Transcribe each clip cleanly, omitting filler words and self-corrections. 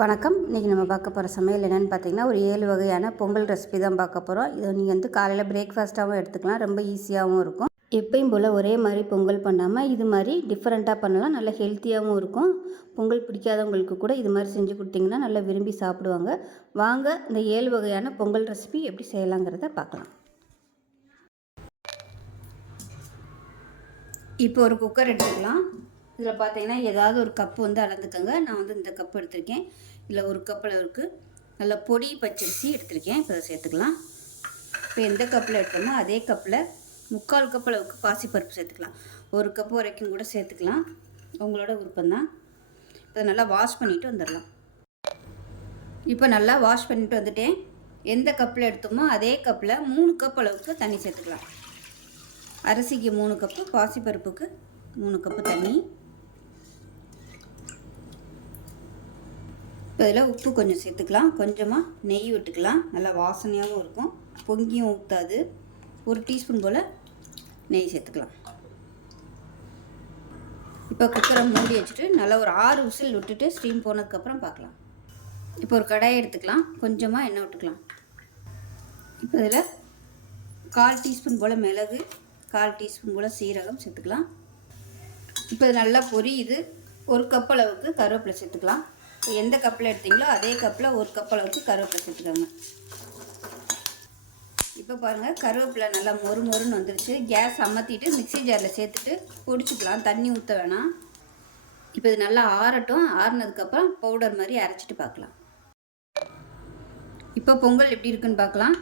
வணக்கம். இன்றைக்கி நம்ம பார்க்க போகிற சமையல் என்னென்னு பார்த்தீங்கன்னா, ஒரு 7 வகையான பொங்கல் ரெசிபி தான் பார்க்க போகிறோம். இதை நீங்கள் வந்து காலையில் பிரேக்ஃபாஸ்ட்டாகவும் எடுத்துக்கலாம். ரொம்ப ஈஸியாகவும் இருக்கும். எப்பயும் போல் ஒரே மாதிரி பொங்கல் பண்ணாமல் இது மாதிரி டிஃப்ரெண்ட்டாக பண்ணலாம். நல்ல ஹெல்த்தியாகவும் இருக்கும். பொங்கல் பிடிக்காதவங்களுக்கு கூட இது மாதிரி செஞ்சு கொடுத்தீங்கன்னா நல்லா விரும்பி சாப்பிடுவாங்க. வாங்க இந்த 7 வகையான பொங்கல் ரெசிபி எப்படி செய்யலாங்கிறத பார்க்கலாம். இப்போ ஒரு குக்கர் எடுத்துக்கலாம். இதில் பார்த்தீங்கன்னா ஏதாவது ஒரு கப்பு வந்து அளந்துக்கோங்க. நான் வந்து இந்த கப்பு எடுத்திருக்கேன். இதில் ஒரு கப் அளவுக்கு நல்ல பொடி பச்சரிசி எடுத்திருக்கேன். இப்போ அதை சேர்த்துக்கலாம். இப்போ எந்த கப்பில் எடுத்தோமோ அதே கப்பில் 3/4 கப் அளவுக்கு பாசிப்பருப்பு சேர்த்துக்கலாம். ஒரு கப்பு வரைக்கும் கூட சேர்த்துக்கலாம், உங்களோட விருப்பம்தான். இப்போ நல்லா வாஷ் பண்ணிவிட்டு வந்துடலாம். இப்போ நல்லா வாஷ் பண்ணிவிட்டு வந்துட்டேன். எந்த கப்பில் எடுத்தோமோ அதே கப்பில் 3 கப் அளவுக்கு தண்ணி சேர்த்துக்கலாம். அரிசிக்கு 3 கப்பு, பாசிப்பருப்புக்கு 3 கப்பு தண்ணி. இப்போ இதில் உப்பு கொஞ்சம் சேர்த்துக்கலாம். கொஞ்சமாக நெய் விட்டுக்கலாம். நல்லா வாசனையாகவும் இருக்கும். பொங்கியும் ஊற்றாது. 1 டீஸ்பூன் போல் நெய் சேர்த்துக்கலாம். இப்போ குக்கரை மூடி வச்சுட்டு நல்லா ஒரு 6 விசில் விட்டுட்டு ஸ்டீம் போனதுக்கப்புறம் பார்க்கலாம். இப்போ ஒரு கடாயை எடுத்துக்கலாம். கொஞ்சமாக எண்ணெய் விட்டுக்கலாம். இப்போ இதில் 1/4 டீஸ்பூன் போல் மிளகு, 1/4 டீஸ்பூன் போல் சீரகம் சேர்த்துக்கலாம். இப்போ இது நல்லா பொரியுது. 1 கப் அளவுக்கு கருவேப்பிலை சேர்த்துக்கலாம். எந்த கப்பில் எடுத்தீங்களோ அதே கப்பில் 1 கப் அளவுக்கு கருவேப்பிலை சேர்த்துக்கோங்க. இப்போ பாருங்கள், கருவேப்பிலை நல்லா மொறுன்னு வந்துருச்சு. கேஸ் அமர்த்திட்டு மிக்ஸி ஜாரில் சேர்த்துட்டு பொடிச்சிக்கலாம். தண்ணி ஊற்ற வேணாம். இப்போ இது நல்லா ஆறட்டும். ஆறுனதுக்கப்புறம் பவுடர் மாதிரி அரைச்சிட்டு பார்க்கலாம். இப்போ பொங்கல் எப்படி இருக்குன்னு பார்க்கலாம்.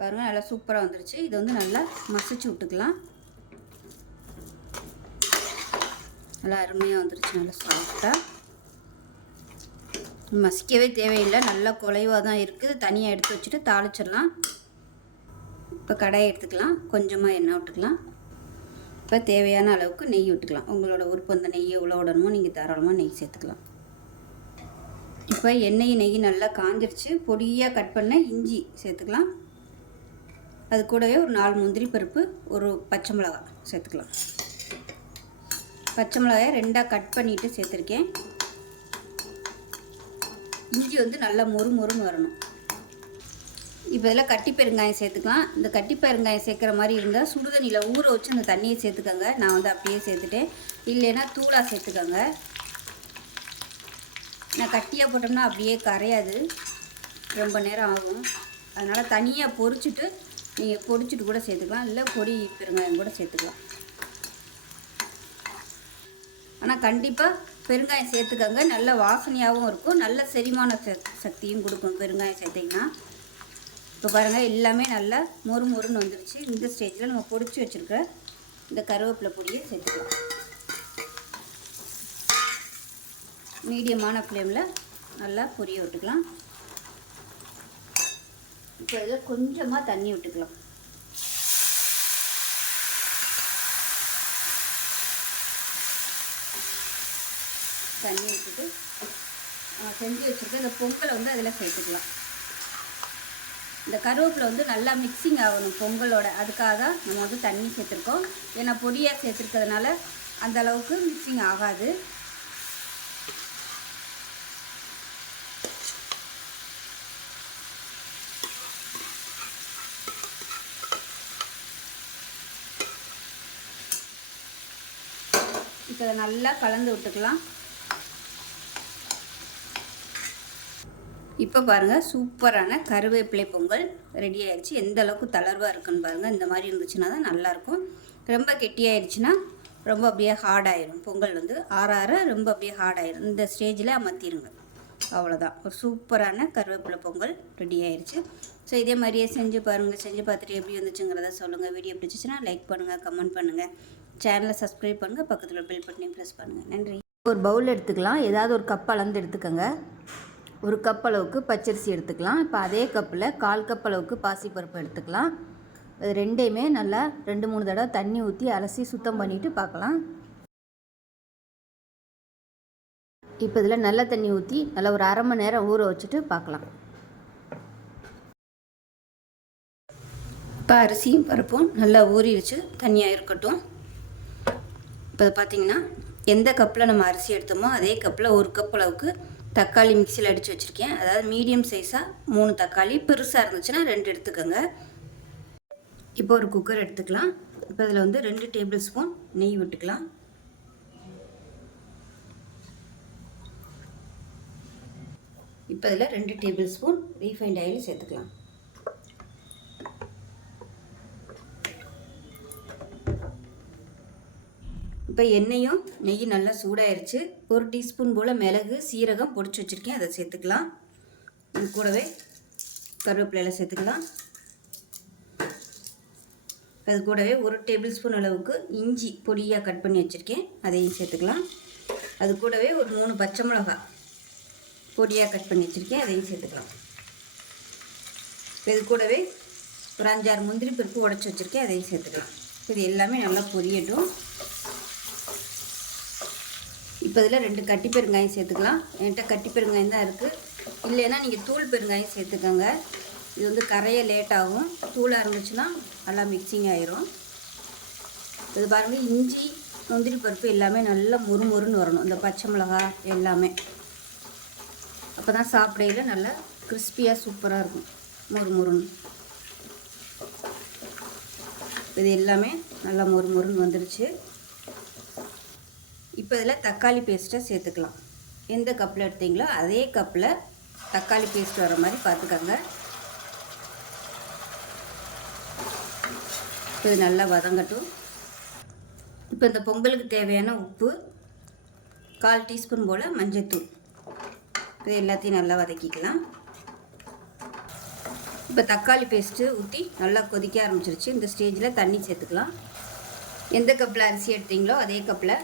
பாருங்கள், நல்லா சூப்பராக வந்துருச்சு. இது வந்து நல்லா மசிச்சு விட்டுக்கலாம். நல்லா அருமையாக வந்துருச்சு. நல்லா சாஃப்டாக, மசிக்கவே தேவையில்லை. நல்லா குலைவாக தான் இருக்குது. தனியாக எடுத்து வச்சுட்டு தாளிச்சிடலாம். இப்போ கடாயை எடுத்துக்கலாம். கொஞ்சமாக எண்ணெய் விட்டுக்கலாம். இப்போ தேவையான அளவுக்கு நெய் விட்டுக்கலாம். உங்களோட விருப்பம் அந்த நெய்யை எவ்வளோ விடணுமோ நீங்கள் தாராளமாக நெய் சேர்த்துக்கலாம். இப்போ நெய் நல்லா காஞ்சிருச்சு. பொடியாக கட் பண்ண இஞ்சி சேர்த்துக்கலாம். அது கூடவே ஒரு 4 முந்திரி பருப்பு, ஒரு பச்சை மிளகாய் சேர்த்துக்கலாம். பச்சை மிளகாயை 2ஆக கட் பண்ணிவிட்டு சேர்த்துருக்கேன். இஞ்சி வந்து நல்லா மொறுன்னு வரணும். இப்போ இதில் கட்டி பெருங்காயம் சேர்த்துக்கலாம். இந்த கட்டி பெருங்காயம் சேர்க்குற மாதிரி இருந்தால் சுடுதண்ணியில் ஊற வச்சு அந்த தண்ணியை சேர்த்துக்கோங்க. நான் வந்து அப்படியே சேர்த்துட்டேன். இல்லைன்னா தூளாக சேர்த்துக்கோங்க. நான் கட்டியாக போட்டோம்னா அப்படியே கரையாது, ரொம்ப நேரம் ஆகும். அதனால் தனியாக பொரிச்சிட்டு நீங்கள் பொடிச்சிட்டு கூட சேர்த்துக்கலாம். இல்லை பொடி பெருங்காயம் கூட சேர்த்துக்கலாம். ஆனால் கண்டிப்பாக பெருங்காயம் சேர்த்துக்கோங்க. நல்ல வாசனையாகவும் இருக்கும். நல்ல செரிமான சக்தியும் கொடுக்கும் பெருங்காயம் சேர்த்திங்கன்னா. இப்போ பாருங்கள், எல்லாமே நல்லா மொறுன்னு வந்துருச்சு. இந்த ஸ்டேஜில் நம்ம பொடிச்சு வச்சுருக்கிற இந்த கருவேப்பிலை பொடியை சேர்த்துக்கலாம். மீடியமான ஃப்ளேமில் நல்லா பொரிய விட்டுக்கலாம். இப்போ இதில் கொஞ்சமாக தண்ணி விட்டுக்கலாம். தண்ணி விட்டுட்டு செஞ்சு வச்சுருக்க இந்த பொங்கலை வந்து அதில் சேர்த்துக்கலாம். இந்த கருவேப்பிலை வந்து நல்லா மிக்சிங் ஆகணும் பொங்கலோட. அதுக்காக தான் நம்ம வந்து தண்ணி சேர்த்துருக்கோம். ஏன்னா பொடியாக சேர்த்துருக்கிறதுனால அந்த அளவுக்கு மிக்சிங் ஆகாது. இப்போ அதை நல்லா கலந்து விட்டுக்கலாம். இப்போ பாருங்கள், சூப்பரான கருவேப்பிலை பொங்கல் ரெடி ஆயிடுச்சு. எந்த அளவுக்கு தளர்வாக இருக்குன்னு பாருங்கள். இந்த மாதிரி இருந்துச்சுன்னா தான் நல்லாயிருக்கும். ரொம்ப கெட்டியாயிடுச்சுன்னா ரொம்ப அப்படியே ஹார்டாயிடும். பொங்கல் வந்து ஆற ரொம்ப அப்படியே ஹார்டாயிடும். இந்த ஸ்டேஜில் அமர்த்திடுங்க. அவ்வளோதான், ஒரு சூப்பரான கருவேப்பிலை பொங்கல் ரெடி ஆயிடுச்சு. ஸோ இதே மாதிரியே செஞ்சு பாருங்கள். செஞ்சு பார்த்துட்டு எப்படி வந்துச்சுங்கிறத சொல்லுங்கள். வீடியோ பிடிச்சிச்சின்னா லைக் பண்ணுங்கள், கமெண்ட் பண்ணுங்கள், சேனலை சப்ஸ்கிரைப் பண்ணுங்கள், பக்கத்தில் பெல் பட்டனையும் ப்ரெஸ் பண்ணுங்கள். நன்றி. ஒரு பவுல் எடுத்துக்கலாம். ஏதாவது ஒரு கப் அளந்து எடுத்துக்கோங்க. 1 கப் அளவுக்கு பச்சரிசி எடுத்துக்கலாம். இப்போ அதே கப்பில் 1/4 கப் அளவுக்கு பாசிப்பருப்பு எடுத்துக்கலாம். இது ரெண்டையுமே நல்லா 2-3 தடவை தண்ணி ஊற்றி அலசி சுத்தம் பண்ணிவிட்டு பார்க்கலாம். இப்போ இதில் நல்ல தண்ணி ஊற்றி நல்லா ஒரு 1/2 மணி நேரம் ஊற வச்சுட்டு பார்க்கலாம். இப்போ அரிசியும் பருப்பும் நல்லா ஊறிடுச்சு. தண்ணியாக இருக்கட்டும். இப்போ பார்த்தீங்கன்னா எந்த கப்பில் நம்ம அரிசி எடுத்தோமோ அதே கப்பில் ஒரு கப் அளவுக்கு தக்காளி மிக்சியில் அடித்து வச்சுருக்கேன். அதாவது மீடியம் சைஸாக 3 தக்காளி, பெருசாக இருந்துச்சுன்னா 2 எடுத்துக்கோங்க. இப்போ ஒரு குக்கர் எடுத்துக்கலாம். இப்போ இதில் வந்து 2 டேபிள் ஸ்பூன் நெய் விட்டுக்கலாம். இப்போ இதில் 2 டேபிள் ஸ்பூன் ரீஃபைண்ட் ஆயில் சேர்த்துக்கலாம். இப்போ எண்ணெயும் நெய்யும் நல்லா சூடாயிருச்சு. 1 டீஸ்பூன் போல் மிளகு சீரகம் பொடிச்சு வச்சுருக்கேன், அதை சேர்த்துக்கலாம். இது கூடவே கருவேப்பிலையில் சேர்த்துக்கலாம். அது கூடவே 1 டேபிள் ஸ்பூன் அளவுக்கு இஞ்சி பொடியாக கட் பண்ணி வச்சுருக்கேன், அதையும் சேர்த்துக்கலாம். அது கூடவே ஒரு 3 பச்சை மிளகாய் பொடியாக கட் பண்ணி வச்சுருக்கேன், அதையும் சேர்த்துக்கலாம். இது கூடவே ஒரு 5-6 முந்திரி பருப்பு உடச்சி வச்சுருக்கேன், அதையும் சேர்த்துக்கலாம். இது எல்லாமே நல்லா பொரியட்டும். இப்போ இதில் 2 கட்டி பெருங்காயம் சேர்த்துக்கலாம். என்கிட்ட கட்டி பெருங்காயம் தான் இருக்குது, இல்லைன்னா நீங்கள் தூள் பெருங்காயம் சேர்த்துக்கோங்க. இது வந்து கரைய லேட் ஆகும், தூளாக இருந்துச்சுன்னா நல்லா மிக்சிங் ஆயிரும். இது பாருங்கள், இஞ்சி முந்திரி பருப்பு எல்லாமே நல்லா முறுமுறுன்னு வரணும், இந்த பச்சை மிளகாய் எல்லாமே. அப்போ தான் சாப்பிடையில் நல்லா கிறிஸ்பியாக சூப்பராக இருக்கும், முறுமுறுன்னு. இது எல்லாமே நல்லா முறுமுறுன்னு வந்துடுச்சு. இப்போ இதில் தக்காளி பேஸ்ட்டை சேர்த்துக்கலாம். எந்த கப்பில் எடுத்தீங்களோ அதே கப்பில் தக்காளி பேஸ்ட் வர மாதிரி பார்த்துக்கோங்க. இது நல்லா வதங்கட்டும். இப்போ இந்த பொங்கலுக்கு தேவையான உப்பு, 1/4 டீஸ்பூன் போல் மஞ்சள்தூள், இது எல்லாத்தையும் நல்லா வதக்கிக்கலாம். இப்போ தக்காளி பேஸ்ட்டு ஊற்றி நல்லா கொதிக்க ஆரம்பிச்சிருச்சு. இந்த ஸ்டேஜில் தண்ணி சேர்த்துக்கலாம். எந்த கப்பில் அரிசி எடுத்தீங்களோ அதே கப்பில்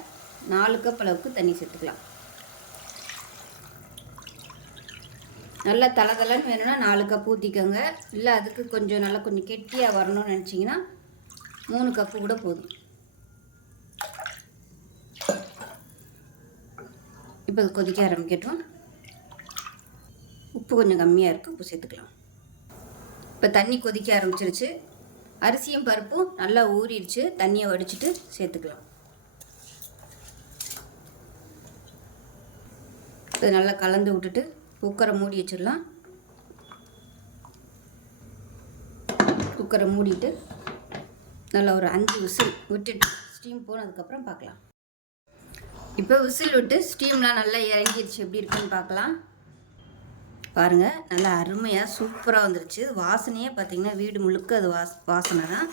4 கப் அளவுக்கு தண்ணி சேர்த்துக்கலாம். நல்லா தளதளன்னு வேணும்னா 4 கப் ஊற்றிக்கோங்க. இல்லை அதுக்கு கொஞ்சம் நல்லா கொஞ்சம் கெட்டியாக வரணும்னு நினச்சிங்கன்னா 3 கப்பு கூட போதும். இப்போ அது கொதிக்க ஆரம்பிக்கட்டும். உப்பு கொஞ்சம் கம்மியாக இருக்குது, உப்பு சேர்த்துக்கலாம். இப்போ தண்ணி கொதிக்க ஆரம்பிச்சிருச்சு. அரிசியும் பருப்பும் நல்லா ஊறிடுச்சு, தண்ணியை வடிச்சிட்டு சேர்த்துக்கலாம். இது நல்லா கலந்து விட்டுட்டு குக்கரை மூடி வச்சிடலாம். குக்கரை மூடிட்டு நல்லா ஒரு 5 விசில் விட்டுட்டு ஸ்டீம் போனதுக்கப்புறம் பார்க்கலாம். இப்போ விசில் விட்டு ஸ்டீம்லாம் நல்லா இறங்கிடுச்சு, எப்படி இருக்குன்னு பார்க்கலாம். பாருங்கள், நல்லா அருமையாக சூப்பராக வந்துருச்சு. வாசனையே பார்த்திங்கன்னா வீடு முழுக்க அது வாசனை தான்.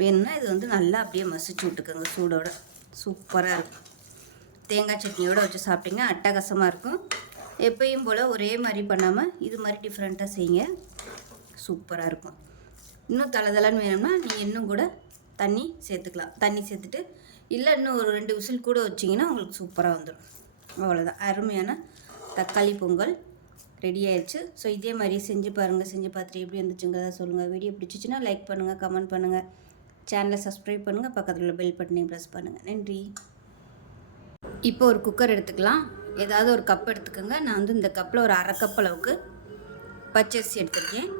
வேணும்னா இது வந்து நல்லா அப்படியே மசிச்சு விட்டுக்கோங்க சூடோட. சூப்பராக இருக்கும். தேங்காய் சட்னியோடு வச்சு சாப்பிட்டிங்கன்னா அட்டகாசமாக இருக்கும். எப்பயும் போல் ஒரே மாதிரி பண்ணாமல் இது மாதிரி டிஃப்ரெண்ட்டாக செய்யுங்க, சூப்பராக இருக்கும். இன்னும் தளதளன்னு வேணும்னா நீங்கள் இன்னும் கூட தண்ணி சேர்த்துக்கலாம். தண்ணி சேர்த்துட்டு இல்லை இன்னும் ஒரு 2 விசில் கூட வச்சிங்கன்னா உங்களுக்கு சூப்பராக வந்துடும். அவ்வளோதான், அருமையான தக்காளி பொங்கல் ரெடி ஆயிடுச்சு. ஸோ இதே மாதிரி செஞ்சு பாருங்கள். செஞ்சு பார்த்துட்டு எப்படி இருந்துச்சுங்கிறத சொல்லுங்கள். வீடியோ பிடிச்சிச்சின்னா லைக் பண்ணுங்கள், கமெண்ட் பண்ணுங்கள், சேனலை சப்ஸ்கிரைப் பண்ணுங்கள், பக்கத்தில் உள்ள பெல் பட்டனையும் ப்ரெஸ் பண்ணுங்கள். நன்றி. இப்போ ஒரு குக்கர் எடுத்துக்கலாம். ஏதாவது ஒரு கப் எடுத்துக்கோங்க. நான் வந்து இந்த கப்பில் ஒரு 1/2 கப் அளவுக்கு பச்சரிசி எடுத்துருக்கேன்.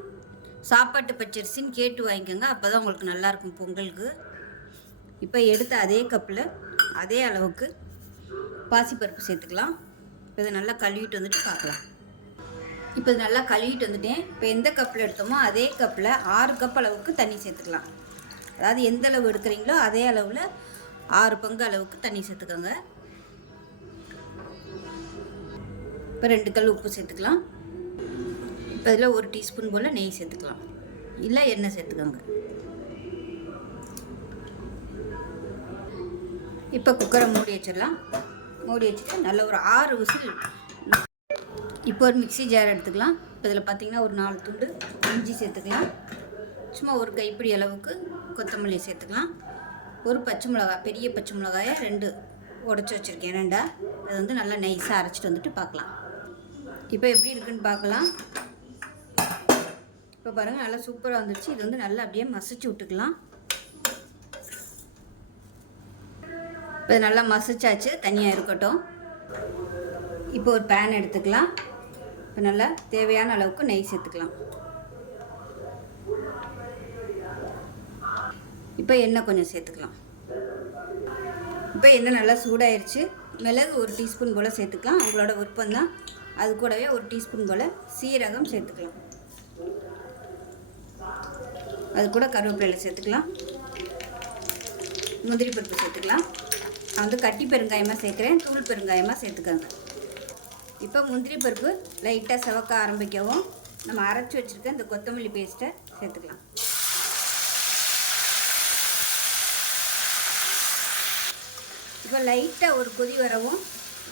சாப்பாட்டு பச்சரிசின்னு கேட்டு வாங்கிக்கோங்க, அப்போ தான் உங்களுக்கு நல்லாயிருக்கும் பொங்கலுக்கு. இப்போ எடுத்த அதே கப்பில் அதே அளவுக்கு பாசிப்பருப்பு சேர்த்துக்கலாம். இப்போ இதை நல்லா கழுவிட்டு வந்துட்டு பார்க்கலாம். இப்போ இது நல்லா கழுவிட்டு வந்துட்டேன். இப்போ எந்த கப்பில் எடுத்தோமோ அதே கப்பில் 6 கப் அளவுக்கு தண்ணி சேர்த்துக்கலாம். அதாவது எந்த அளவு எடுக்கிறீங்களோ அதே அளவில் 6 பங்கு அளவுக்கு தண்ணி சேர்த்துக்கோங்க. இப்போ 2 கல் உப்பு சேர்த்துக்கலாம். இப்போ இதில் 1 டீஸ்பூன் போல் நெய் சேர்த்துக்கலாம், இல்லை எண்ணெய் சேர்த்துக்கோங்க. இப்போ குக்கரை மூடி வச்சிடலாம். மூடி வச்சுட்டு நல்ல ஒரு 6 விசில். இப்போ ஒரு மிக்ஸி ஜார் எடுத்துக்கலாம். இப்போ இதில் பார்த்திங்கன்னா ஒரு 4 துண்டு இஞ்சி சேர்த்துக்கலாம். சும்மா ஒரு கைப்பிடி அளவுக்கு கொத்தமல்லி சேர்த்துக்கலாம். ஒரு பச்சை மிளகாய், பெரிய பச்சை மிளகாயை 2 உடச்சி வச்சுருக்கேன், 2. அதை வந்து நல்லா நைஸாக அரைச்சிட்டு வந்துட்டு பார்க்கலாம். இப்போ எப்படி இருக்குன்னு பார்க்கலாம். இப்போ பாருங்கள், நல்லா சூப்பராக வந்துடுச்சு. இது வந்து நல்லா அப்படியே மசிச்சு விட்டுக்கலாம். இப்போ நல்லா மசிச்சாச்சு, தனியாக இருக்கட்டும். இப்போ ஒரு பேன் எடுத்துக்கலாம். இப்போ நல்லா தேவையான அளவுக்கு நெய் சேர்த்துக்கலாம். இப்போ எண்ணெய் கொஞ்சம் சேர்த்துக்கலாம். இப்போ எண்ணெய் நல்லா சூடாயிருச்சு. மிளகு 1 டீஸ்பூன் போல் சேர்த்துக்கலாம், அவங்களோட விருப்பம் தான். அது கூடவே 1 டீஸ்பூன் போல் சீரகம் சேர்த்துக்கலாம். அது கூட கருவேப்பிலை சேர்த்துக்கலாம். முந்திரி பருப்பு சேர்த்துக்கலாம். நான் வந்து கட்டி பெருங்காயமாக சேர்க்குறேன், தூள் பெருங்காயமாக சேர்த்துக்கோங்க. இப்போ முந்திரி பருப்பு லைட்டாக செவக்க ஆரம்பிக்கவும் நம்ம அரைச்சி வச்சுருக்க இந்த கொத்தமல்லி பேஸ்ட்டை சேர்த்துக்கலாம். இப்போ லைட்டாக ஒரு கொதி வரவும்,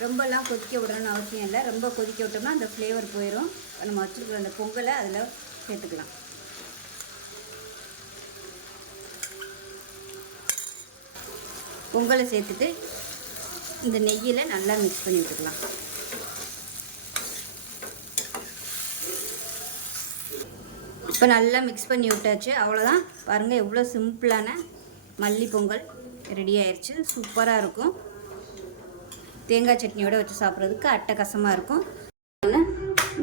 ரொம்பலாம் கொதிக்க விடணும்னு அவசியம் இல்லை. ரொம்ப கொதிக்க விட்டோம்னா அந்த ஃப்ளேவர் போயிடும். நம்ம வச்சுருக்கிற அந்த பொங்கலை அதில் சேர்த்துக்கலாம். பொங்கலை சேர்த்துட்டு இந்த நெய்யில் நல்லா மிக்ஸ் பண்ணி விட்டுக்கலாம். இப்போ நல்லா மிக்ஸ் பண்ணி விட்டாச்சு. அவ்வளோதான், பாருங்கள் எவ்வளோ சிம்பிளான மல்லி பொங்கல் ரெடி ஆயிடுச்சு. சூப்பராக இருக்கும். தேங்காய் சட்னியோடு வச்சு சாப்பிட்றதுக்கு அட்டகாசமாக இருக்கும்.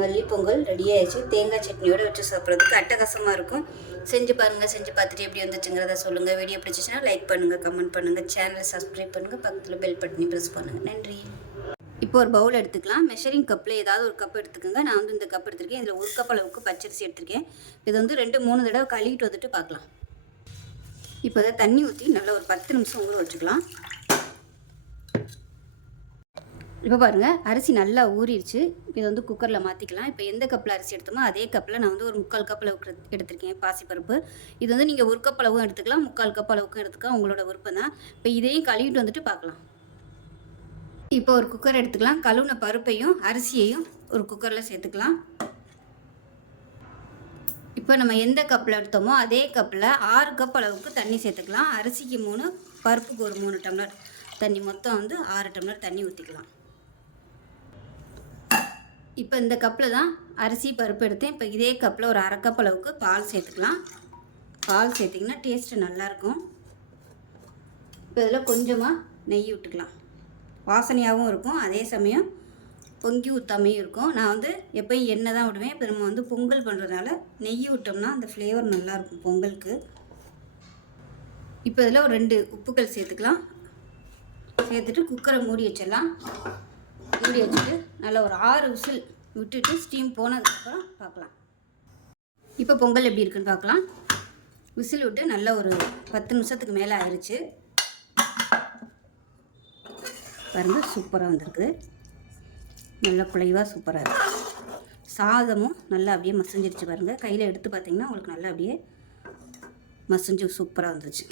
மல்லி பொங்கல் ரெடி ஆயிடுச்சு. தேங்காய் சட்னியோடு வச்சு சாப்பிட்றதுக்கு அட்டகாசமாக இருக்கும். செஞ்சு பாருங்கள். செஞ்சு பார்த்துட்டு எப்படி வந்துச்சுங்கிறத சொல்லுங்கள். வீடியோ பிடிச்சிச்சுன்னா லைக் பண்ணுங்கள், கமெண்ட் பண்ணுங்கள், சேனலை சப்ஸ்கிரைப் பண்ணுங்கள், பக்கத்தில் பெல் பட்டனை ப்ரெஸ் பண்ணுங்கள். நன்றி. இப்போ ஒரு பவுல் எடுத்துக்கலாம். மெஷரிங் கப்பில் ஏதாவது ஒரு கப் எடுத்துக்கோங்க. நான் வந்து இந்த கப் எடுத்திருக்கேன். இதில் 1 கப் அளவுக்கு பச்சரிசி எடுத்திருக்கேன். இது வந்து 2-3 தடவை கழுவிட்டு வந்துட்டு பார்க்கலாம். இப்போ அதை தண்ணி ஊற்றி நல்லா ஒரு 10 நிமிஷம் ஊற வச்சுக்கலாம். இப்போ பாருங்கள், அரிசி நல்லா ஊறிடுச்சு. இதை வந்து குக்கரில் மாற்றிக்கலாம். இப்போ எந்த கப்பில் அரிசி எடுத்தோமோ அதே கப்பில் நான் வந்து ஒரு 3/4 கப் அளவுக்கு எடுத்திருக்கேன் பாசிப்பருப்பு. இது வந்து நீங்கள் 1 கப் அளவும் எடுத்துக்கலாம், 3/4 கப் அளவுக்கும் எடுத்துக்கலாம், உங்களோட விருப்பம் தான். இப்போ இதையும் கழுவிட்டு வந்துட்டு பார்க்கலாம். இப்போ ஒரு குக்கர் எடுத்துக்கலாம். கழுவுன பருப்பையும் அரிசியையும் ஒரு குக்கரில் சேர்த்துக்கலாம். இப்போ நம்ம எந்த கப்பில் எடுத்தோமோ அதே கப்பில் 6 கப் அளவுக்கு தண்ணி சேர்த்துக்கலாம். அரிசிக்கு 3, பருப்புக்கு ஒரு 3 டம்ளர் தண்ணி, மொத்தம் வந்து 6 டம்ளர் தண்ணி ஊற்றிக்கலாம். இப்போ இந்த கப்பில் தான் அரிசி பருப்பு எடுத்தேன். இப்போ இதே கப்பில் ஒரு 1/2 கப் அளவுக்கு பால் சேர்த்துக்கலாம். பால் சேர்த்திங்கன்னா டேஸ்ட்டு நல்லாயிருக்கும். இப்போ இதில் கொஞ்சமாக நெய் விட்டுக்கலாம். வாசனையாகவும் இருக்கும், அதே சமயம் பொங்கி ஊற்றாமையும் இருக்கும். நான் வந்து எப்போயும் எண்ணெய் தான் விடுவேன். இப்போ நம்ம வந்து பொங்கல் பண்ணுறதுனால நெய் விட்டோம்னா அந்த ஃப்ளேவர் நல்லாயிருக்கும் பொங்கலுக்கு. இப்போ இதில் ஒரு 2 உப்புக்கள் சேர்த்துக்கலாம். சேர்த்துட்டு குக்கரை மூடி வச்சிடலாம். மூடி வச்சுட்டு நல்லா ஒரு 6 விசில் விட்டுட்டு ஸ்டீம் போனதுக்கப்புறம் பார்க்கலாம். இப்போ பொங்கல் எப்படி இருக்குன்னு பார்க்கலாம். விசில் விட்டு நல்லா ஒரு 10 நிமிஷத்துக்கு மேலே ஆயிடுச்சு. பாருங்கள், சூப்பராக வந்திருக்கு. நல்லா குழைவாக சூப்பராக இருக்குது. சாதமும் நல்லா அப்படியே மசிஞ்சிருச்சு பாருங்கள். கையில் எடுத்து பார்த்திங்கன்னா உங்களுக்கு நல்லா அப்படியே மசிஞ்சு சூப்பராக வந்துருச்சு.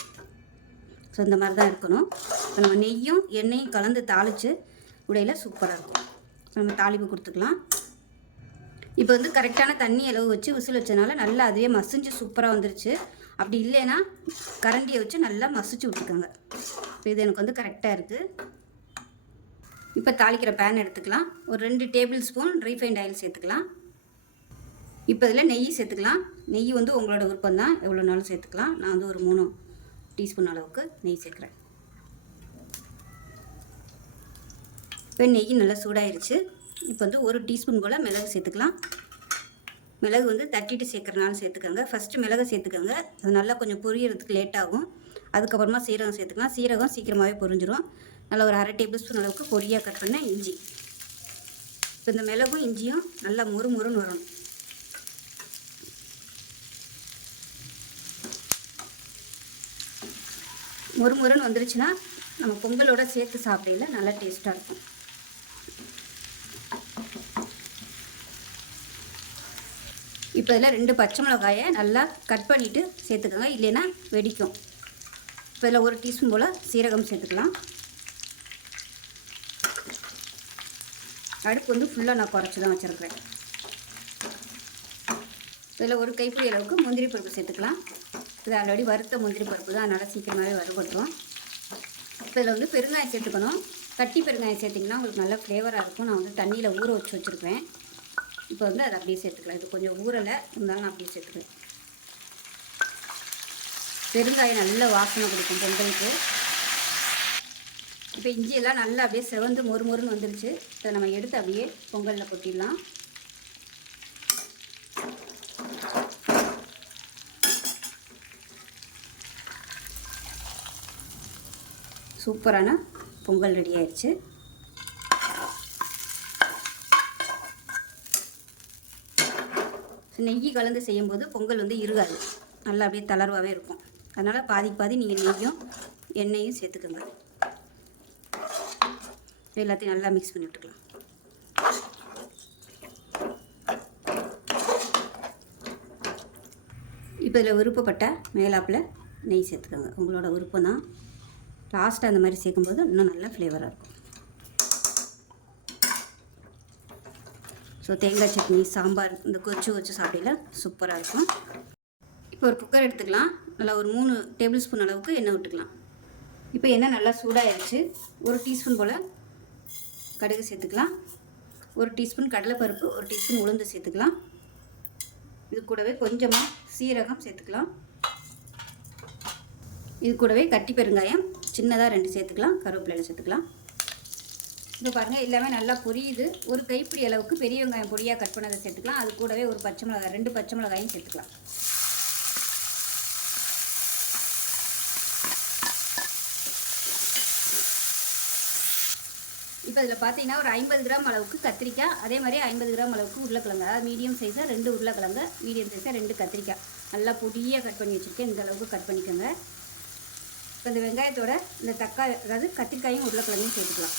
ஸோ இந்த மாதிரி தான் இருக்கணும். இப்போ நம்ம நெய்யும் எண்ணெயும் கலந்து தாளித்து உடையில் சூப்பராக இருக்கும். நம்ம தாளிப்பு கொடுத்துக்கலாம். இப்போ வந்து கரெக்டான தண்ணி அளவு வச்சு விசில் வச்சனால நல்லா அதுவே மசிஞ்சு சூப்பராக வந்துருச்சு. அப்படி இல்லைன்னா கரண்டியை வச்சு நல்லா மசிச்சு விட்டுருக்காங்க. இப்போ இது எனக்கு வந்து கரெக்டாக இருக்குது. இப்போ தாளிக்கிற பேன் எடுத்துக்கலாம். ஒரு 2 டேபிள் ஸ்பூன் ரீஃபைண்ட் ஆயில் சேர்த்துக்கலாம். இப்போ இதில் நெய் சேர்த்துக்கலாம். நெய் வந்து உங்களோட விருப்பம் தான், எவ்வளோ நாளும் சேர்த்துக்கலாம். நான் வந்து ஒரு 3 டீஸ்பூன் அளவுக்கு நெய் சேர்க்குறேன். இப்போ நெய் நல்லா சூடாயிருச்சு. இப்போ வந்து 1 டீஸ்பூன் போல் மிளகு சேர்த்துக்கலாம். மிளகு வந்து தட்டிட்டு சேர்க்குறனாலும் சேர்த்துக்கோங்க. ஃபஸ்ட்டு மிளகு சேர்த்துக்கோங்க, அது நல்லா கொஞ்சம் பொரியறதுக்கு லேட் ஆகும். அதுக்கப்புறமா சீரகம் சேர்த்துக்கலாம். சீரகம் சீக்கிரமாகவே பொரிஞ்சிடும். நல்லா ஒரு 1/2 டேபிள் ஸ்பூன் அளவுக்கு பொடியாக கட் பண்ண இஞ்சி. இப்போ இந்த மிளகும் இஞ்சியும் நல்லா முறுமுறுன்னு வரணும். முறுமுறுன்னு வந்துருச்சுன்னா நம்ம பொங்கலோட சேர்த்து சாப்பிடல நல்லா டேஸ்ட்டாக இருக்கும். இப்போ இதில் 2 பச்சை மிளகாயை நல்லா கட் பண்ணிவிட்டு சேர்த்துக்கோங்க, இல்லைன்னா வெடிக்கும். இப்போ இதில் 1 டீஸ்பூன் போல் சீரகம் சேர்த்துக்கலாம். அடுப்பு வந்து ஃபுல்லாக நான் குறைச்சி தான் வச்சுருக்கிறேன். இதில் 1 கைப்பிடி அளவுக்கு முந்திரி பருப்பு சேர்த்துக்கலாம். இது ஆல்ரெடி வறுத்த முந்திரி பருப்பு தான், அதனால் சீக்கிரமாகவே வறுபட்டுரும். இப்போ இதில் வந்து பெருங்காயம் சேர்த்துக்கணும். கட்டி பெருங்காயம் சேர்த்திங்கன்னா உங்களுக்கு நல்ல ஃப்ளேவராக இருக்கும். நான் வந்து தண்ணியில் ஊற வச்சு வச்சுருக்கேன். இப்போ வந்து அதை அப்படியே சேர்த்துக்கலாம். இது கொஞ்சம் ஊறலை இருந்தாலும் நான் அப்படியே சேர்த்துக்கிறேன். பெருங்காயம் நல்ல வாசனை கொடுக்கும் பொங்கலுக்கு. இப்போ இஞ்சியெல்லாம் நல்லா அப்படியே செவந்து மொறுமொறுன்னு வந்துருச்சு. இதை நம்ம எடுத்து அப்படியே பொங்கலில் கொட்டிடலாம். சூப்பரான பொங்கல் ரெடி ஆயிடுச்சு. நெய் கலந்து செய்யும்போது பொங்கல் வந்து இருகாது, நல்லா அப்படியே தளர்வாகவே இருக்கும். அதனால் பாதி நீங்கள் நெய்யும் எண்ணெயும் சேர்த்துக்கோங்க. எல்லாத்தையும் நல்லா மிக்ஸ் பண்ணி விட்டுக்கலாம். இப்போ இதில் விருப்பப்பட்ட மேலாப்பில் நெய் சேர்த்துக்கோங்க, உங்களோட விருப்பம் தான். லாஸ்ட்டாக அந்த மாதிரி சேர்க்கும்போது இன்னும் நல்லா ஃப்ளேவராக இருக்கும். ஸோ தேங்காய் சட்னி, சாம்பார், இந்த கொச்சு வச்சு சாப்பிடல சூப்பராக இருக்கும். இப்போ ஒரு குக்கர் எடுத்துக்கலாம். நல்லா ஒரு 3 டேபிள் ஸ்பூன் அளவுக்கு எண்ணெய் விட்டுக்கலாம். இப்போ எண்ணெய் நல்லா சூடாகிடுச்சு. 1 டீஸ்பூன் போல் கடுகு சேர்த்துக்கலாம். 1 டீஸ்பூன் கடலைப்பருப்பு, 1 டீஸ்பூன் உளுந்து சேர்த்துக்கலாம். இது கூடவே கொஞ்சமாக சீரகம் சேர்த்துக்கலாம். இது கூடவே கட்டி பெருங்காயம் சின்னதாக 2 சேர்த்துக்கலாம். கருவேப்பிலையில் சேர்த்துக்கலாம். இப்போ பாருங்கள் எல்லாமே நல்லா பொரியுது. ஒரு கைப்பிடி அளவுக்கு பெரிய வெங்காயம் பொடியாக கட் பண்ணதை சேர்த்துக்கலாம். அது கூடவே ஒரு பச்சை மிளகாய், 2 பச்சை மிளகாயும் சேர்த்துக்கலாம். இப்போ இதில் பார்த்தீங்கன்னா ஒரு 50 கிராம் அளவுக்கு கத்திரிக்காய், அதே மாதிரி 50 கிராம் அளவுக்கு உருளைக்கிழங்கு, அதாவது மீடியம் சைஸாக 2 உருளைக்கிழங்கு, மீடியம் சைஸாக 2 கத்திரிக்காய் நல்லா பொடியாக கட் பண்ணி வச்சுருக்கேன். இந்த அளவுக்கு கட் பண்ணிக்கோங்க. இப்போ இந்த வெங்காயத்தோட இந்த தக்காளி, அதாவது கத்திரிக்காயும் உருளைக்கிழங்கையும் சேர்த்துக்கலாம்.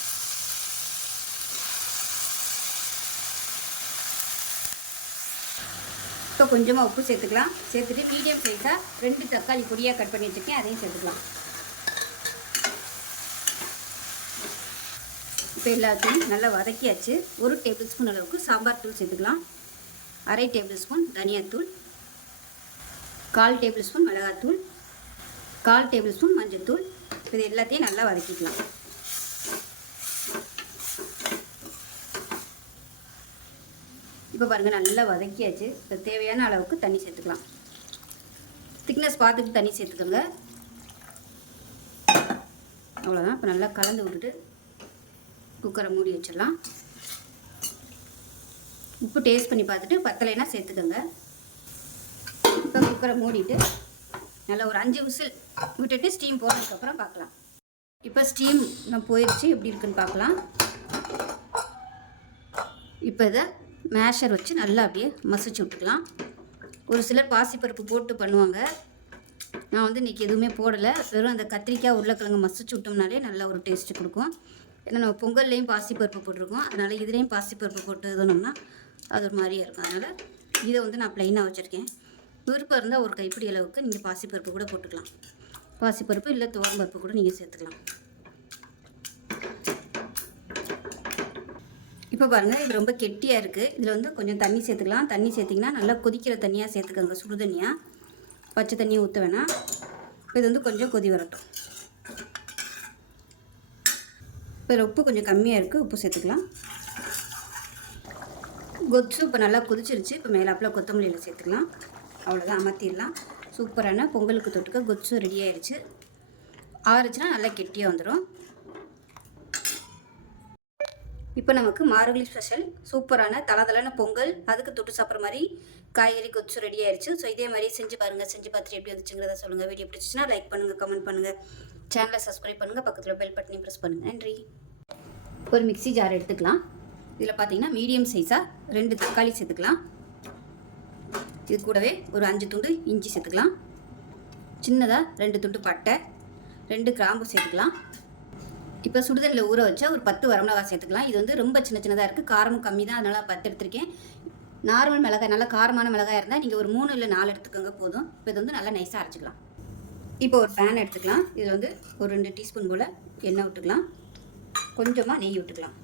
இப்போ கொஞ்சமாக உப்பு சேர்த்துக்கலாம். சேர்த்துட்டு மீடியம் சைஸாக 2 தக்காளி பொடியாக கட் பண்ணி வச்சுருக்கேன், அதையும் சேர்த்துக்கலாம். இப்போ எல்லாத்தையும் நல்லா வதக்கியாச்சு. 1 டேபிள் ஸ்பூன் அளவுக்கு சாம்பார் தூள் சேர்த்துக்கலாம். 1/2 டேபிள் ஸ்பூன் தனியாத்தூள், 1/4 டேபிள் ஸ்பூன் மிளகாத்தூள், 1/4 டேபிள் ஸ்பூன் மஞ்சள்தூள். இது எல்லாத்தையும் நல்லா வதக்கிக்கலாம். இப்போ பாருங்கள் நல்லா வதக்கியாச்சு. இப்போ தேவையான அளவுக்கு தண்ணி சேர்த்துக்கலாம். திக்னஸ் பார்த்துட்டு தண்ணி சேர்த்துக்கோங்க. அவ்வளோதான். இப்போ நல்லா கலந்து விட்டுட்டு குக்கரை மூடி வச்சிடலாம். உப்பு டேஸ்ட் பண்ணி பார்த்துட்டு பத்தலைன்னா சேர்த்துக்கோங்க. இப்போ குக்கரை மூடிட்டு நல்லா ஒரு 5 விசில் விட்டுட்டு ஸ்டீம் போனதுக்கப்புறம் பார்க்கலாம். இப்போ ஸ்டீம் போயிடுச்சு, எப்படி இருக்குன்னு பார்க்கலாம். இப்போ இதை மேஷர் வச்சு நல்லா அப்படியே மசிச்சு விட்டுக்கலாம். ஒரு சிலர் பாசிப்பருப்பு போட்டு பண்ணுவாங்க. நான் வந்து இன்றைக்கி எதுவுமே போடலை, வெறும் அந்த கத்திரிக்காய் உருளைக்கிழங்கு மசிச்சு விட்டோம்னாலே நல்லா ஒரு டேஸ்ட்டு கொடுக்கும். ஏன்னா நம்ம பொங்கல்லையும் பாசிப்பருப்பு போட்டிருக்கோம், அதனால் இதுலேயும் பாசிப்பருப்பு போட்டு இதுனோம்னா அது ஒரு மாதிரியே இருக்கும். அதனால் இதை வந்து நான் ப்ளைனாக வச்சுருக்கேன். விருப்பம் இருந்தால் ஒரு கைப்பிடி அளவுக்கு நீங்கள் பாசிப்பருப்பு கூட போட்டுக்கலாம். பாசிப்பருப்பு இல்லை துவரம்பருப்பு கூட நீங்கள் சேர்த்துக்கலாம். இப்போ பாருங்கள் இது ரொம்ப கெட்டியாக இருக்குது. இதில் வந்து கொஞ்சம் தண்ணி சேர்த்துக்கலாம். தண்ணி சேர்த்திங்கன்னா நல்லா கொதிக்கிற தண்ணியாக சேர்த்துக்கோங்க, சுடு தண்ணியாக. பச்சை தண்ணியை ஊற்ற வேணாம். இது வந்து கொஞ்சம் கொதி வரட்டும். இதில் உப்பு கொஞ்சம் கம்மியாக இருக்குது, உப்பு சேர்த்துக்கலாம். கொத்து இப்போ நல்லா கொதிச்சிருச்சு. இப்போ மேலாப்பில் கொத்தமல்லியில் சேர்த்துக்கலாம். அவ்வளோதான், அமர்த்திடலாம். சூப்பரான பொங்கலுக்கு தொட்டுக்க கொத்து ரெடி ஆயிடுச்சு. ஆறுச்சுன்னா நல்லா கெட்டியாக வந்துடும். இப்போ நமக்கு மார்கழி ஸ்பெஷல் சூப்பரான தலதலான பொங்கல், அதுக்கு தொட்டு சாப்பிட்ற மாதிரி காய்கறி கொத்து ரெடி ஆயிடுச்சு. ஸோ இதே மாதிரி செஞ்சு பாருங்கள். செஞ்சு பார்த்துட்டு எப்படி வந்துச்சுங்கிறத சொல்லுங்கள். வீடியோ பிடிச்சிச்சுன்னா லைக் பண்ணுங்கள், கமெண்ட் பண்ணுங்கள், சேனலை சப்ஸ்கிரைப் பண்ணுங்கள், பக்கத்தில் பெல் பட்டனையும் ப்ரெஸ் பண்ணுங்கள். நன்றி. ஒரு மிக்ஸி ஜார் எடுத்துக்கலாம். இதில் பார்த்தீங்கன்னா மீடியம் சைஸாக 2 தக்காளி சேர்த்துக்கலாம். இது கூடவே ஒரு 5 துண்டு இஞ்சி சேர்த்துக்கலாம். சின்னதாக 2 துண்டு பட்டை, 2 கிராம்பு சேர்த்துக்கலாம். இப்போ சுடுதண்ணில் ஊற வச்சா ஒரு 10 வரமிளகாய் சேர்த்துக்கலாம். இது வந்து ரொம்ப சின்னதாக இருக்குது, காரமும் கம்மி தான், அதனால் 10 எடுத்திருக்கேன். நார்மல் மிளகாய், நல்லா காரமான மிளகாய் இருந்தால் நீங்கள் ஒரு 3 இல்லை 4 எடுத்துக்கோங்க போதும். இப்போ இது வந்து நல்லா நைஸாக அரைச்சிக்கலாம். இப்போ ஒரு பேன் எடுத்துக்கலாம். இதில் வந்து ஒரு 2 டீஸ்பூன் போல் எண்ணெய் விட்டுக்கலாம். கொஞ்சமாக நெய் விட்டுக்கலாம்.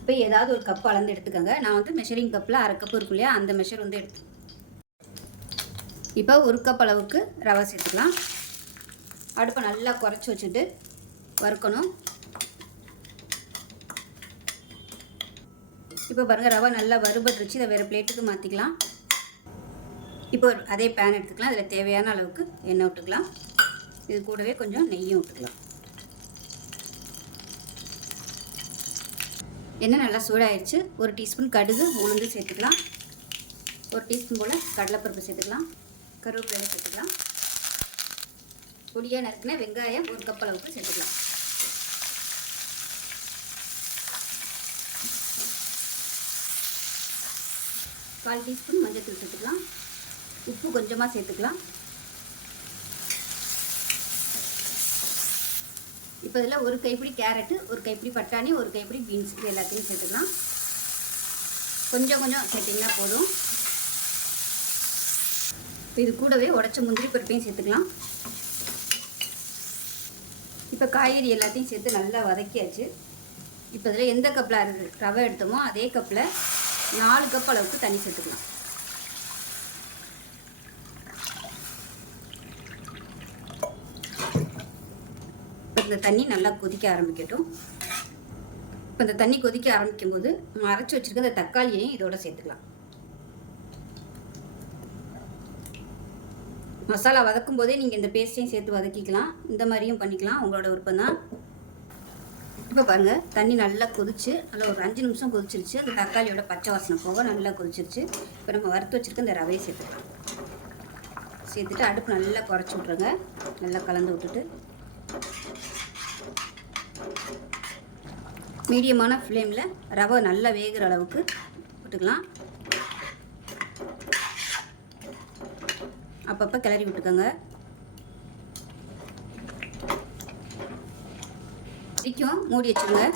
இப்போ ஏதாவது ஒரு கப் அளந்து எடுத்துக்கோங்க. நான் வந்து மெஷரிங் கப்பில் 1/2 கப் இருக்கும் இல்லையா, அந்த மெஷர் வந்து எடுத்து. இப்போ 1 கப் அளவுக்கு ரவை சேர்த்துக்கலாம். அடுப்பை நல்லா குறைச்சி வச்சுட்டு வறுக்கணும். இப்போ பாருங்கள் ரவை நல்லா வறுபட்டுருச்சு. இதை வேறு பிளேட்டுக்கு மாற்றிக்கலாம். இப்போ அதே பேன் எடுத்துக்கலாம். அதில் தேவையான அளவுக்கு எண்ணெய் விட்டுக்கலாம். இது கூடவே கொஞ்சம் நெய்யும் விட்டுக்கலாம். எண்ணெய் நல்லா சூடாயிடுச்சு. 1 டீஸ்பூன் கடுகு உளுந்து சேர்த்துக்கலாம். 1 டீஸ்பூன் போல் கடலைப்பருப்பு சேர்த்துக்கலாம். கருவேப்பிலை சேர்த்துக்கலாம். பொடியாக நறுக்கின வெங்காயம் 1 கப் அளவுக்கு சேர்த்துக்கலாம். கால் டீஸ்பூன் மஞ்சள்தூள் சேர்த்துக்கலாம். உப்பு கொஞ்சமாக சேர்த்துக்கலாம். இப்போ இதில் 1 கைப்பிடி கேரட்டு, 1 கைப்பிடி பட்டாணி, 1 கைப்பிடி பீன்ஸ் இது எல்லாத்தையும் சேர்த்துக்கலாம். கொஞ்சம் கொஞ்சம் சேர்த்திங்கன்னா போதும். இப்போ இது கூடவே உடச்ச முந்திரி பருப்பையும் சேர்த்துக்கலாம். இப்போ காய்கறி எல்லாத்தையும் சேர்த்து நல்லா வதக்கியாச்சு. இப்போ இதில் எந்த கப்பில் ரவை எடுத்தோமோ அதே கப்பில் 4 கப் அளவுக்கு தண்ணி சேர்த்துக்கலாம். இந்த தண்ணி நல்லா கொதிக்க ஆரம்பிக்கட்டும். இப்போ இந்த தண்ணி கொதிக்க ஆரம்பிக்கும் போது நம்ம அரைச்சி வச்சுருக்க இந்த தக்காளியையும் இதோட சேர்த்துக்கலாம். மசாலா வதக்கும் போதே நீங்கள் இந்த பேஸ்ட்டையும் சேர்த்து வதக்கிக்கலாம். இந்த மாதிரியும் பண்ணிக்கலாம், உங்களோட விருப்பம் தான். இப்போ பாருங்கள், தண்ணி நல்லா கொதிச்சு நல்லா ஒரு 5 நிமிஷம் கொதிச்சிருச்சு. அந்த தக்காளியோட பச்சை வாசனை போக நல்லா கொதிச்சிருச்சு. இப்போ நம்ம வறுத்து வச்சுருக்க இந்த ரவையை சேர்த்துக்கலாம். சேர்த்துட்டு அடுப்பு நல்லா குறைச்சி விட்ருங்க. நல்லா கலந்து விட்டுட்டு மீடியமான ஃப்ளேமில் ரவை நல்லா வேகிற அளவுக்கு விட்டுக்கலாம். அப்பப்போ கிளறி விட்டுக்கோங்க. வரைக்கும் மூடி வச்சுருங்க.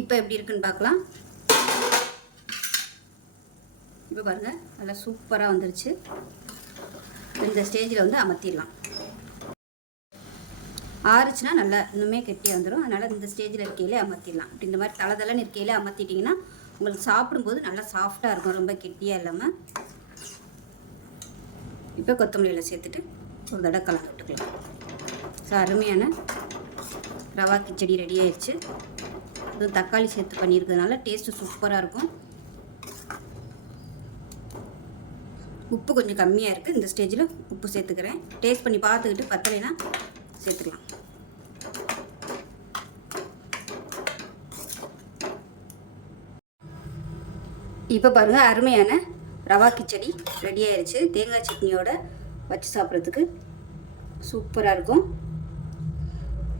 இப்போ எப்படி இருக்குன்னு பார்க்கலாம். இப்போ பாருங்கள், நல்லா சூப்பராக வந்துருச்சு. இந்த ஸ்டேஜில் வந்து அமர்த்திடலாம். ஆறுச்சுன்னா நல்லா இன்னுமே கெட்டியாக வந்துடும். அதனால் இந்த ஸ்டேஜில் இருக்கையிலே அமர்த்திடலாம். அப்படி இந்த மாதிரி தலை இருக்கையிலே அமர்த்திட்டிங்கன்னா உங்களுக்கு சாப்பிடும்போது நல்லா சாஃப்டாக இருக்கும், ரொம்ப கெட்டியாக இல்லாமல். இப்போ கொத்தமல்லியில் சேர்த்துட்டு ஒரு தடவை கலந்து விட்டுக்கலாம். ஸோ அருமையான ரவா கிச்சடி ரெடி ஆயிடுச்சு. அதுவும் தக்காளி சேர்த்து பண்ணியிருக்கிறதுனால டேஸ்ட்டு சூப்பராக இருக்கும். உப்பு கொஞ்சம் கம்மியாக இருக்குது. இந்த ஸ்டேஜில் உப்பு சேர்த்துக்கிறேன். டேஸ்ட் பண்ணி பார்த்துக்கிட்டு பத்தலைன்னா சேர்த்துக்கலாம். இப்போ பாருங்கள், அருமையான ரவா கிச்சடி ரெடி ஆயிடுச்சு. தேங்காய் சட்னியோட வச்சு சாப்பிட்றதுக்கு சூப்பராக இருக்கும்.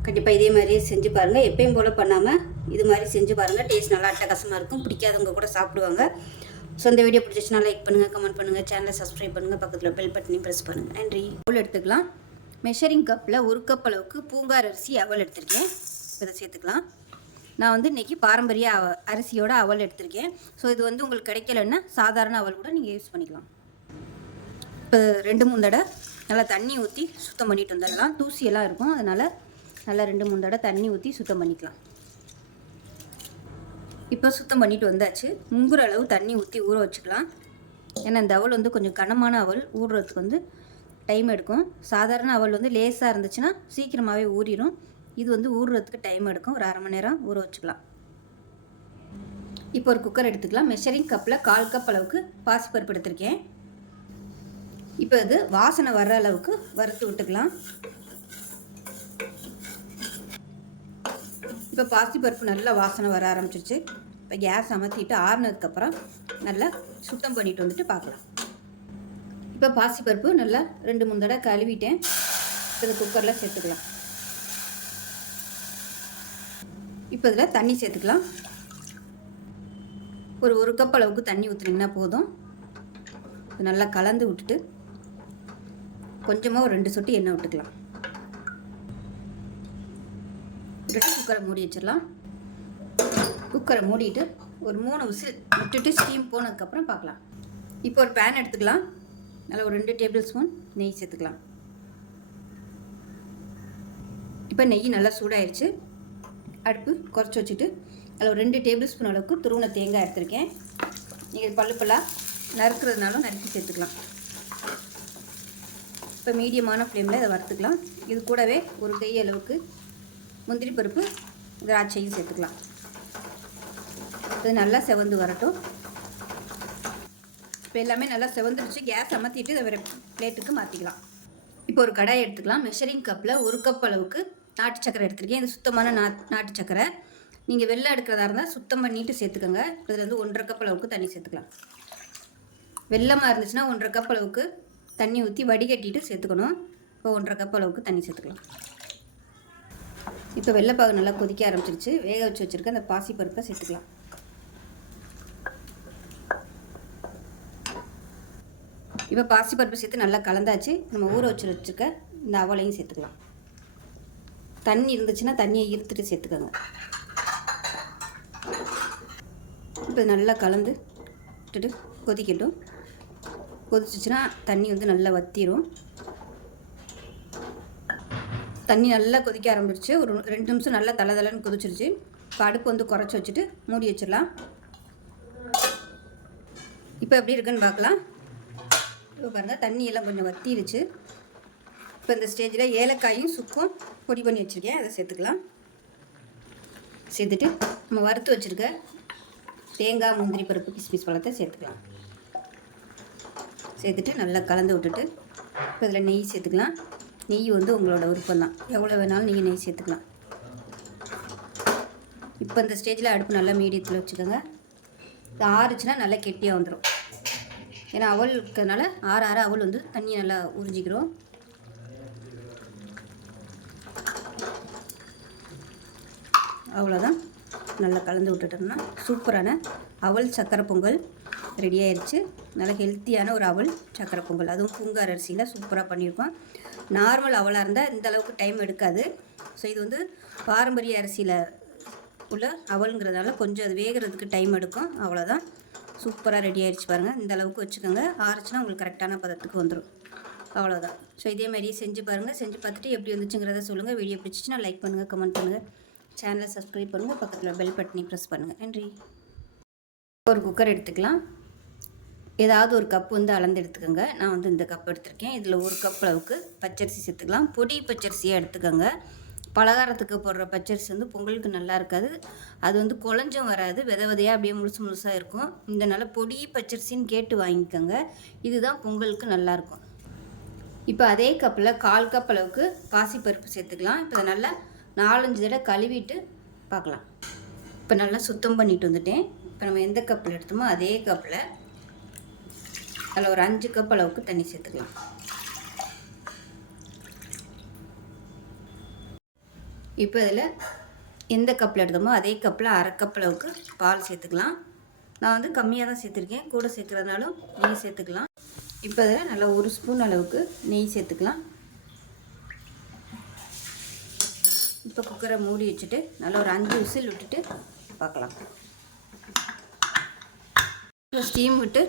கண்டிப்பாக இதே மாதிரியே செஞ்சு பாருங்கள். எப்பயும் போல் பண்ணாமல் இது மாதிரி செஞ்சு பாருங்கள். டேஸ்ட் நல்லா அட்டகாசமாக இருக்கும். பிடிக்காதவங்க கூட சாப்பிடுவாங்க. ஸோ இந்த வீடியோ பிடிச்சிச்சுன்னா லைக் பண்ணுங்கள், கமெண்ட் பண்ணுங்கள், சேனலை சப்ஸ்கிரைப் பண்ணுங்கள், பக்கத்தில் பெல் பட்டனையும் ப்ரெஸ் பண்ணுங்கள். நன்றி. அவல் எடுத்துக்கலாம். மெஷரிங் கப்பில் 1 கப் அளவுக்கு பூங்கார் அரிசி அவல் எடுத்திருக்கேன். இதை சேர்த்துக்கலாம். நான் வந்து இன்றைக்கி பாரம்பரிய அரிசியோட அவல் எடுத்திருக்கேன். ஸோ இது வந்து உங்களுக்கு கிடைக்கலன்னா சாதாரண அவல் கூட நீங்கள் யூஸ் பண்ணிக்கலாம். இப்போ 2-3 தடவை நல்லா தண்ணி ஊற்றி சுத்தம் பண்ணிட்டு வந்துடலாம். தூசியெல்லாம் இருக்கும், அதனால் நல்லா 2-3 தடவை தண்ணி ஊற்றி சுத்தம் பண்ணிக்கலாம். இப்போ சுத்தம் பண்ணிட்டு வந்தாச்சு. முங்குற அளவு தண்ணி ஊற்றி ஊற வச்சுக்கலாம். ஏன்னா இந்த அவல் வந்து கொஞ்சம் கனமான அவல், ஊறுறதுக்கு வந்து டைம் எடுக்கும். சாதாரண அவல் வந்து லேசாக இருந்துச்சுன்னா சீக்கிரமாகவே ஊறிடும். இது வந்து ஊறுறதுக்கு டைம் எடுக்கும். ஒரு 1/2 மணி நேரம் ஊற வச்சுக்கலாம். இப்போ ஒரு குக்கர் எடுத்துக்கலாம். மெஷரிங் கப்பில் 1/4 கப் அளவுக்கு பாசிப்பருப்பு எடுத்திருக்கேன். இப்போ இது வாசனை வர்ற அளவுக்கு வறுத்து விட்டுக்கலாம். இப்போ பாசிப்பருப்பு நல்லா வாசனை வர ஆரம்பிச்சிருச்சு. இப்போ கேஸ் அமர்த்திட்டு ஆறுனதுக்கப்புறம் நல்லா சுத்தம் பண்ணிட்டு வந்துட்டு பார்க்கலாம். இப்போ பாசிப்பருப்பு நல்லா 2-3 தடவை கழுவிட்டேன். இப்போ குக்கரில் சேர்த்துக்கலாம். இப்போ இதில் தண்ணி சேர்த்துக்கலாம். ஒரு கப் அளவுக்கு தண்ணி ஊற்றுனீங்கன்னா போதும். நல்லா கலந்து விட்டுட்டு கொஞ்சமாக ஒரு 2 சொட்டு எண்ணெய் விட்டுக்கலாம். விட்டுட்டு குக்கரை மூடி வச்சிடலாம். குக்கரை மூடிட்டு ஒரு 3 விசில் விட்டுட்டு ஸ்டீம் போனதுக்கப்புறம் பார்க்கலாம். இப்போ ஒரு பேன் எடுத்துக்கலாம். நல்லா ஒரு 2 டேபிள் ஸ்பூன் நெய் சேர்த்துக்கலாம். இப்போ நெய் நல்லா சூடாயிடுச்சு. அடுப்பு குறைச்சி வச்சுட்டு அதில் ஒரு 2 டேபிள் ஸ்பூன் அளவுக்கு துருவன தேங்காய் எடுத்திருக்கேன். நீங்கள் பல்லுப்பெல்லாம் நறுக்கிறதுனாலும் நறுக்கி சேர்த்துக்கலாம். இப்போ மீடியமான ஃப்ளேமில் இதை வறுத்துக்கலாம். இது கூடவே ஒரு கை அளவுக்கு முந்திரி பருப்பு, திராட்சையும் சேர்த்துக்கலாம். இது நல்லா செவந்து வரட்டும். இப்போ எல்லாமே நல்லா செவந்துருச்சு. கேஸ் அமர்த்திட்டு இதை வேறு பிளேட்டுக்கு மாற்றிக்கலாம். இப்போ ஒரு கடாய் எடுத்துக்கலாம். மெஷரிங் கப்பில் 1 கப் அளவுக்கு நாட்டு சக்கரை எடுத்துருக்கேன். இது சுத்தமான நாட்டு சக்கரை. நீங்கள் வெள்ளை எடுக்கிறதா இருந்தால் சுத்தம் பண்ணிவிட்டு சேர்த்துக்கோங்க. இதில் வந்து 1.5 கப் அளவுக்கு தண்ணி சேர்த்துக்கலாம். வெள்ளமாக இருந்துச்சுன்னா 1.5 கப் அளவுக்கு தண்ணி ஊற்றி வடிகட்டிட்டு சேர்த்துக்கணும். இப்போ 1.5 கப் அளவுக்கு தண்ணி சேர்த்துக்கலாம். இப்போ வெள்ளைப்பாகு நல்லா கொதிக்க ஆரம்பிச்சிருச்சு. வேக வச்சு வச்சுருக்க அந்த பாசிப்பருப்பை சேர்த்துக்கலாம். இப்போ பாசிப்பருப்பு சேர்த்து நல்லா கலந்தாச்சு. நம்ம ஊற வச்சுருக்க இந்த அவலையும் சேர்த்துக்கலாம். தண்ணி இருந்துச்சுன்னா தண்ணியை ஈர்த்துட்டு சேர்த்துக்கோங்க. இப்போ நல்லா கலந்து விட்டுட்டு கொதிக்கட்டும். கொதிச்சிச்சுன்னா தண்ணி வந்து நல்லா வற்றிடும். தண்ணி நல்லா கொதிக்க ஆரம்பிச்சிருச்சு. ஒரு 2 நிமிஷம் நல்லா தளன்னு கொதிச்சிருச்சு. இப்போ அடுப்பு வந்து குறைச்சி வச்சுட்டு மூடி வச்சிடலாம். இப்போ எப்படி இருக்குன்னு பார்க்கலாம். இப்போ பாருங்கள், தண்ணியெல்லாம் கொஞ்சம் வற்றிருச்சு. இப்போ இந்த ஸ்டேஜில் ஏலக்காயும் சுக்கும் பொடி பண்ணி வச்சுருக்கேன், அதை சேர்த்துக்கலாம். சேர்த்துட்டு நம்ம வறுத்து வச்சுருக்க தேங்காய், முந்திரி பருப்பு, கிஸ்மிஸ் பழத்தை சேர்த்துக்கலாம். சேர்த்துட்டு நல்லா கலந்து விட்டுட்டு இப்போ இதில் நெய் சேர்த்துக்கலாம். நெய் வந்து உங்களோட விருப்பம் தான், எவ்வளோ வேணாலும் நீங்கள் நெய் சேர்த்துக்கலாம். இப்போ இந்த ஸ்டேஜில் அடுப்பு நல்லா மீடியத்தில் வச்சுக்கோங்க. இது ஆறுச்சுன்னா நல்லா கெட்டியாக வந்துடும். ஏன்னா அவல் இருக்கிறதுனால ஆற அவல் வந்து தண்ணியை நல்லா உறிஞ்சிக்கிறோம். அவ்வளோதான், நல்லா கலந்து விட்டுட்டோம்னா சூப்பரான அவல் சக்கரை பொங்கல் ரெடி ஆயிடுச்சு. நல்லா ஹெல்த்தியான ஒரு அவல் சக்கரை பொங்கல், அதுவும் பூங்கார் அரிசியில் சூப்பராக பண்ணியிருக்கோம். நார்மல் அவலாக இருந்தால் இந்த அளவுக்கு டைம் எடுக்காது. ஸோ இது வந்து பாரம்பரிய அரிசியில் உள்ள அவலுங்கிறதுனால கொஞ்சம் அது வேகிறதுக்கு டைம் எடுக்கும். அவ்வளோதான், சூப்பராக ரெடி ஆகிடுச்சு பாருங்கள். இந்த அளவுக்கு வச்சுக்கோங்க. ஆறுச்சுன்னா உங்களுக்கு கரெக்டான பதத்துக்கு வந்துடும். அவ்வளோதான். ஸோ இதேமாதிரியே செஞ்சு பாருங்கள். செஞ்சு பார்த்துட்டு எப்படி வந்துச்சுங்கிறத சொல்லுங்கள். வீடியோ பிடிச்சிச்சுன்னா லைக் பண்ணுங்கள், கமெண்ட் பண்ணுங்கள், சேனலை சப்ஸ்கிரைப் பண்ணுங்கள், பக்கத்தில் பெல் பட்டனை ப்ரெஸ் பண்ணுங்கள். நன்றி. ஒரு குக்கர் எடுத்துக்கலாம். ஏதாவது ஒரு கப் வந்து அளந்து எடுத்துக்கோங்க. நான் வந்து இந்த கப் எடுத்திருக்கேன். இதில் 1 கப் அளவுக்கு பச்சரிசி சேர்த்துக்கலாம். பொடி பச்சரிசியாக எடுத்துக்கோங்க. பலகாரத்துக்கு போடுற பச்சரிசி வந்து பொங்கலுக்கு நல்லா இருக்காது. அது வந்து குழஞ்சும் வராது, விதையாக அப்படியே முழுசாக இருக்கும். இதனால் பொடி பச்சரிசின்னு கேட்டு வாங்கிக்கோங்க. இதுதான் பொங்கலுக்கு நல்லாயிருக்கும். இப்போ அதே கப்பில் 1/4 கப் அளவுக்கு பாசிப்பருப்பு சேர்த்துக்கலாம். இப்போ அதை நல்லா 4-5 தடவை கழுவிட்டு பார்க்கலாம். இப்போ நல்லா சுத்தம் பண்ணிட்டு வந்துட்டேன். இப்போ நம்ம எந்த கப்பில் எடுத்தோமோ அதே கப்பில் அதில் ஒரு 5 கப் அளவுக்கு தண்ணி சேர்த்துக்கலாம். இப்போ இதில் எந்த கப்பில் எடுத்தோமோ அதே கப்பில் 1/2 கப் அளவுக்கு பால் சேர்த்துக்கலாம். நான் வந்து கம்மியாக தான் சேர்த்துருக்கேன், கூட சேர்க்குறதுனாலும் நெய் சேர்த்துக்கலாம். இப்போ இதில் நல்லா 1 ஸ்பூன் அளவுக்கு நெய் சேர்த்துக்கலாம். இப்போ குக்கரை மூடி வச்சுட்டு நல்லா ஒரு 5 விசில் விட்டுட்டு பார்க்கலாம். இப்போ ஸ்டீம் விட்டு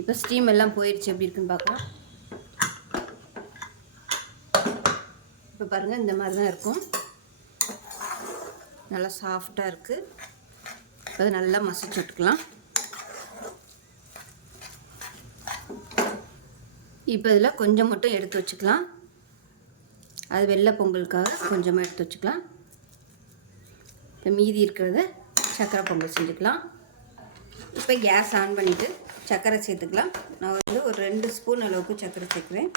இப்போ ஸ்டீம் எல்லாம் போயிடுச்சு. எப்படி இருக்குன்னு பார்க்கலாம். இப்போ பாருங்கள், இந்த மாதிரி தான் இருக்கும். நல்லா சாஃப்டாக இருக்குது. இப்போ அதை நல்லா மசிச்சு விட்டுக்கலாம். இப்போ இதில் கொஞ்சம் மட்டும் எடுத்து வச்சுக்கலாம். அது வெள்ளை பொங்கலுக்காக கொஞ்சமாக எடுத்து வச்சுக்கலாம். இப்போ மீதி இருக்கிறத சக்கரை பொங்கல் செஞ்சுக்கலாம். இப்போ கேஸ் ஆன் பண்ணிவிட்டு சர்க்கரை சேர்த்துக்கலாம். நான் வந்து ஒரு 2 ஸ்பூன் அளவுக்கு சர்க்கரை சேர்க்குறேன்.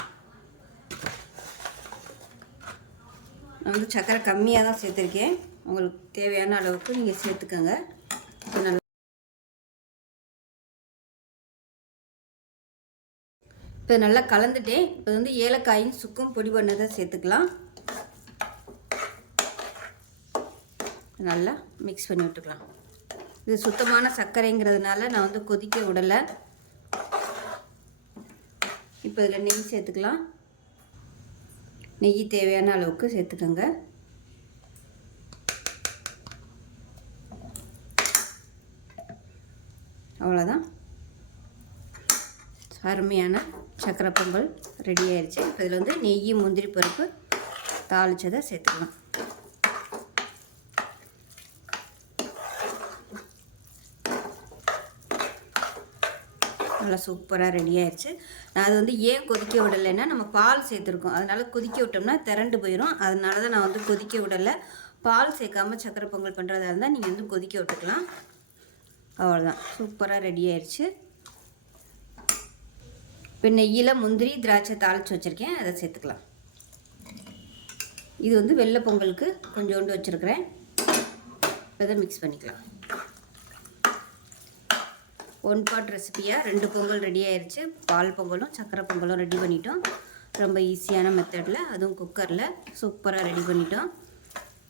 நான் வந்து சர்க்கரை கம்மியாக தான் சேர்த்துருக்கேன். உங்களுக்கு தேவையான அளவுக்கு நீங்கள் சேர்த்துக்கோங்க. நல்லா இப்போ நல்லா கலந்துட்டேன். இப்போ வந்து ஏலக்காயும் சுக்கும் பொடி பண்ணதை சேர்த்துக்கலாம். நல்லா மிக்ஸ் பண்ணி விட்டுக்கலாம். இது சுத்தமான சர்க்கரைங்கிறதுனால நான் வந்து கொதிக்க விடலை. இப்போ இதில் நெய் சேர்த்துக்கலாம். நெய் தேவையான அளவுக்கு சேர்த்துக்கோங்க. அவ்வளோதான், அருமையான சக்கரை பொங்கல் ரெடி ஆயிடுச்சு. இப்போ இதில் வந்து நெய், முந்திரி பருப்பு தாளிச்சதை சேர்த்துக்கலாம். நல்லா சூப்பராக ரெடி ஆயிடுச்சு. நான் அது வந்து ஏன் கொதிக்க விடலைன்னா, நம்ம பால் சேர்த்துருக்கோம், அதனால் கொதிக்க விட்டோம்னா திரண்டு போயிடும். அதனால தான் நான் வந்து கொதிக்க விடலை. பால் சேர்க்காமல் சக்கரை பொங்கல் பண்ணுறதா இருந்தால் நீங்கள் வந்து கொதிக்க விட்டுக்கலாம். அவ்வளோதான், சூப்பராக ரெடி ஆயிடுச்சு. இப்போ நெய்யில் முந்திரி, திராட்சை தாளித்து வச்சுருக்கேன், அதை சேர்த்துக்கலாம். இது வந்து வெள்ளை பொங்கலுக்கு கொஞ்சோண்டு வச்சுருக்கிறேன். இதை மிக்ஸ் பண்ணிக்கலாம். 1 பாட் ரெசிபியாக 2 பொங்கல் ரெடி ஆயிடுச்சு. பால் பொங்கலும் சக்கரை பொங்கலும் ரெடி பண்ணிட்டோம். ரொம்ப ஈஸியான மெத்தடில், அதுவும் குக்கரில் சூப்பராக ரெடி பண்ணிட்டோம்.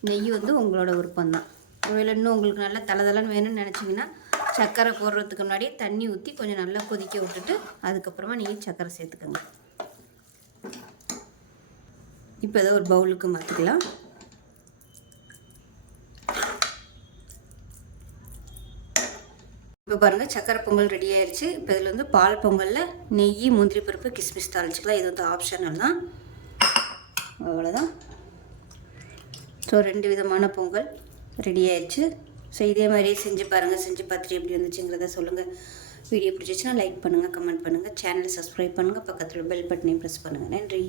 நெய் வந்து உங்களோட விருப்பம்தான். ஒருவேளை இன்னும் உங்களுக்கு நல்லா தளதளன்னு வேணும்னு நினச்சிங்கன்னா சர்க்கரை போடுறதுக்கு முன்னாடியே தண்ணி ஊற்றி கொஞ்சம் நல்லா கொதிக்க விட்டுட்டு அதுக்கப்புறமா நீங்கள் சர்க்கரை சேர்த்துக்கோங்க. இப்போ ஏதோ ஒரு பவுலுக்கு மாற்றிக்கலாம். இப்போ பாருங்கள் சக்கரை பொங்கல் ரெடி ஆயிடுச்சு. இப்போ இதில் வந்து பால் பொங்கலில் நெய், முந்திரி பருப்பு, கிஸ்மிஸ் தாளிச்சிக்கலாம். இது வந்து ஆப்ஷனல் தான். அவ்வளோதான். ஸோ 2 விதமான பொங்கல் ரெடி ஆயிடுச்சு. ஸோ இதே மாதிரியே செஞ்சு பாருங்கள். செஞ்சு பார்த்துட்டு எப்படி வந்துச்சுங்கிறத சொல்லுங்கள். வீடியோ பிடிச்சிச்சுன்னா லைக் பண்ணுங்கள், கமெண்ட் பண்ணுங்கள், சேனலை சப்ஸ்கிரைப் பண்ணுங்கள், பக்கத்தில் பெல் பட்டனையும் ப்ரெஸ் பண்ணுங்கள். நன்றி.